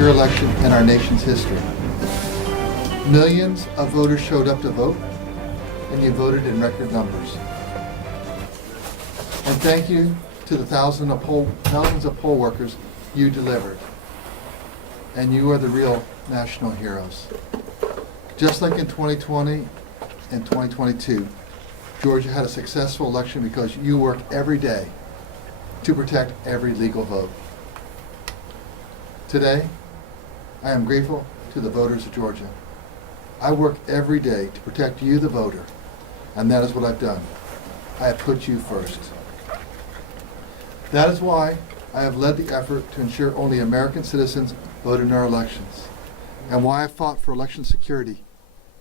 secure election in our nation's history. Millions of voters showed up to vote, and you voted in record numbers. And thank you to the thousands of poll workers you delivered. And you are the real national heroes. Just like in 2020 and 2022, Georgia had a successful election because you work every day to protect every legal vote. Today, I am grateful to the voters of Georgia. I work every day to protect you, the voter, and that is what I've done. I have put you first. That is why I have led the effort to ensure only American citizens vote in our elections, and why I fought for election security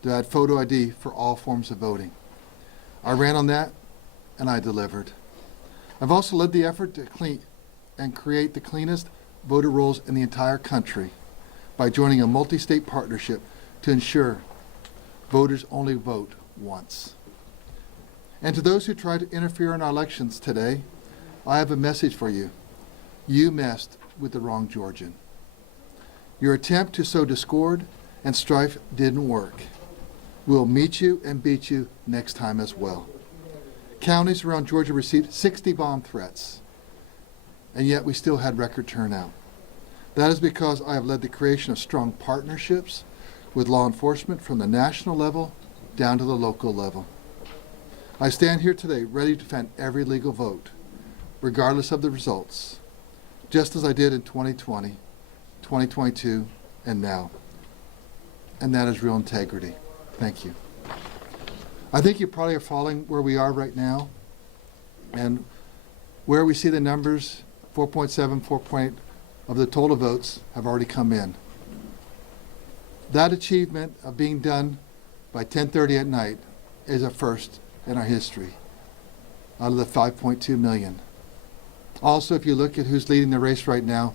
to add photo ID for all forms of voting. I ran on that, and I delivered. I've also led the effort to clean and create the cleanest voter rolls in the entire country by joining a multi-state partnership to ensure voters only vote once. And to those who try to interfere in our elections today, I have a message for you. You messed with the wrong Georgian. Your attempt to sow discord and strife didn't work. We'll meet you and beat you next time as well. Counties around Georgia received 60 bomb threats, and yet we still had record turnout. That is because I have led the creation of strong partnerships with law enforcement from the national level down to the local level. I stand here today ready to defend every legal vote, regardless of the results, just as I did in 2020, 2022, and now. And that is real integrity. Thank you. I think you probably are following where we are right now, and where we see the numbers, 4.7, 4.8 of the total votes have already come in. That achievement of being done by 10:30 at night is a first in our history out of the 5.2 million. Also, if you look at who's leading the race right now,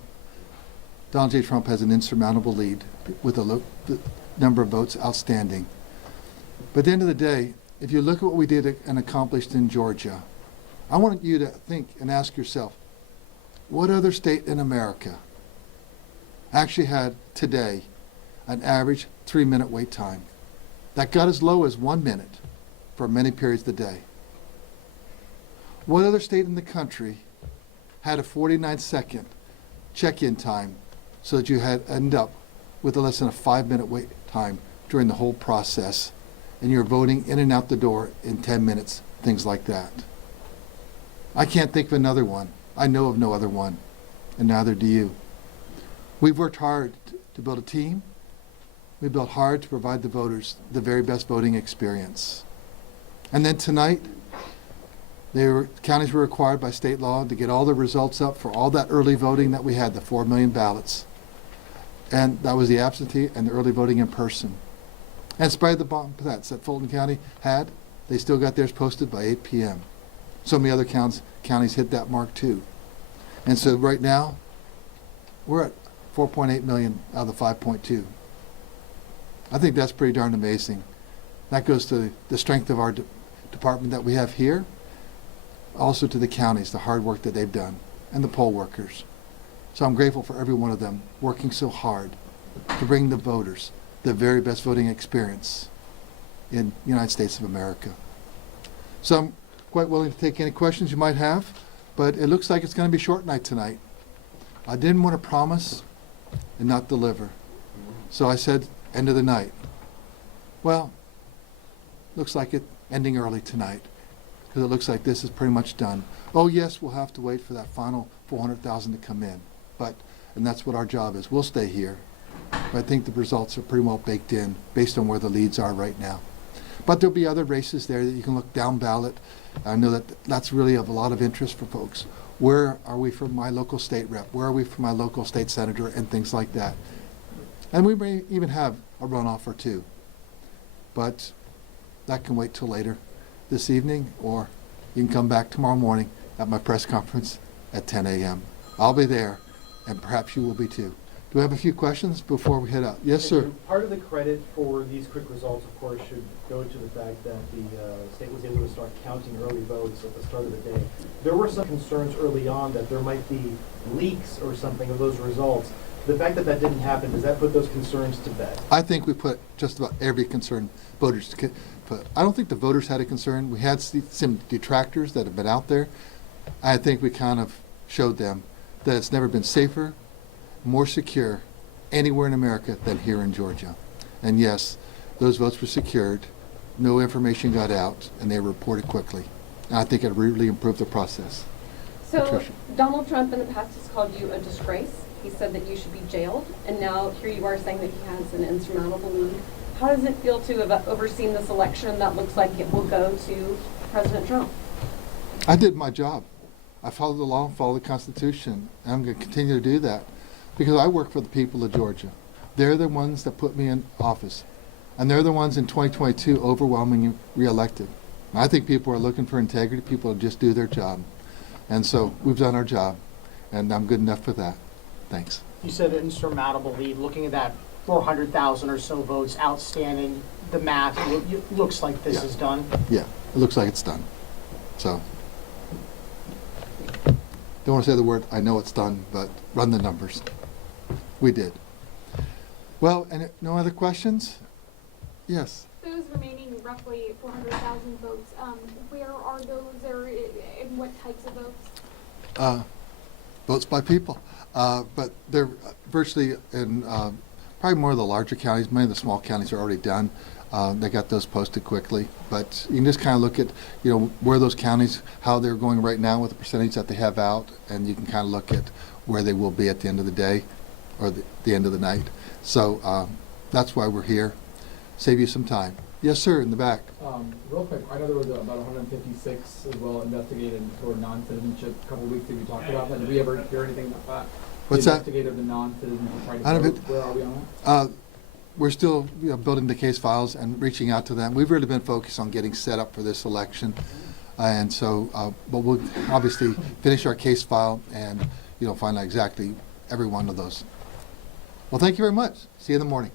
Donald J. Trump has an insurmountable lead with the number of votes outstanding. But at the end of the day, if you look at what we did and accomplished in Georgia, I want you to think and ask yourself, what other state in America actually had today an average 3-minute wait time that got as low as 1 minute for many periods of the day? What other state in the country had a 49-second check-in time so that you had end up with less than a 5-minute wait time during the whole process, and you're voting in and out the door in 10 minutes, things like that? I can't think of another one. I know of no other one, and neither do you. We've worked hard to build a team. We built hard to provide the voters the very best voting experience. And then tonight, counties were required by state law to get all the results up for all that early voting that we had, the 4 million ballots. And that was the absentee and the early voting in person. And in spite of the bomb threats that Fulton County had, they still got theirs posted by 8 p.m. So many other counties hit that mark too. And so right now, we're at 4.8 million out of the 5.2. I think that's pretty darn amazing. That goes to the strength of our department that we have here, also to the counties, the hard work that they've done, and the poll workers. So I'm grateful for every one of them working so hard to bring the voters the very best voting experience in the United States of America. So I'm quite willing to take any questions you might have, but it looks like it's going to be a short night tonight. I didn't want to promise and not deliver. So I said, end of the night. Well, looks like it ending early tonight, because it looks like this is pretty much done. Oh yes, we'll have to wait for that final 400,000 to come in, and that's what our job is. We'll stay here, but I think the results are pretty well baked in based on where the leads are right now. But there'll be other races there that you can look down ballot. I know that that's really of a lot of interest for folks. Where are we from my local state rep? Where are we from my local state senator, and things like that? And we may even have a runoff or two, but that can wait till later this evening, or you can come back tomorrow morning at my press conference at 10 a.m. I'll be there, and perhaps you will be too. Do we have a few questions before we head out? Yes, sir. Part of the credit for these quick results, of course, should go to the fact that the state was able to start counting early votes at the start of the day. There were some concerns early on that there might be leaks or something of those results. The fact that that didn't happen, does that put those concerns to bed? I think we put just about every concern voters put. I don't think the voters had a concern. We had some detractors that have been out there. I think we kind of showed them that it's never been safer, more secure anywhere in America than here in Georgia. And yes, those votes were secured, no information got out, and they were reported quickly. And I think it really improved the process. So Patricia. Donald Trump in the past has called you a disgrace. He said that you should be jailed, and now here you are saying that he has an insurmountable lead. How does it feel to have overseen this election that looks like it will go to President Trump? I did my job. I followed the law, followed the Constitution, and I'm going to continue to do that because I work for the people of Georgia. They're the ones that put me in office, and they're the ones in 2022 overwhelmingly reelected. And I think people are looking for integrity. People will just do their job. And so we've done our job, and I'm good enough for that. Thanks. You said an insurmountable lead. Looking at that 400,000 or so votes outstanding, the math, it looks like this is done. Yeah, it looks like it's done. So, don't want to say the word, I know it's done, but run the numbers. We did. Well, and no other questions? Yes. Those remaining roughly 400,000 votes, where are those, or in what types of votes? Votes by people. But they're virtually in probably more of the larger counties. Many of the small counties are already done. They got those posted quickly. But you can just kind of look at, where those counties, how they're going right now with the percentage that they have out, and you can kind of look at where they will be at the end of the day or the end of the night. So that's why we're here. Save you some time. Yes, sir, in the back. Real quick, I know there was about 156 as well investigated for non-citizenship a couple of weeks ago. We talked about that. Did we ever hear anything about that? What's the that? Investigative and non-citizens who tried to Out of vote. it. Where are we on that? We're still building the case files and reaching out to them. We've really been focused on getting set up for this election. And so, but we'll obviously finish our case file and find out exactly every one of those. Well, thank you very much. See you in the morning.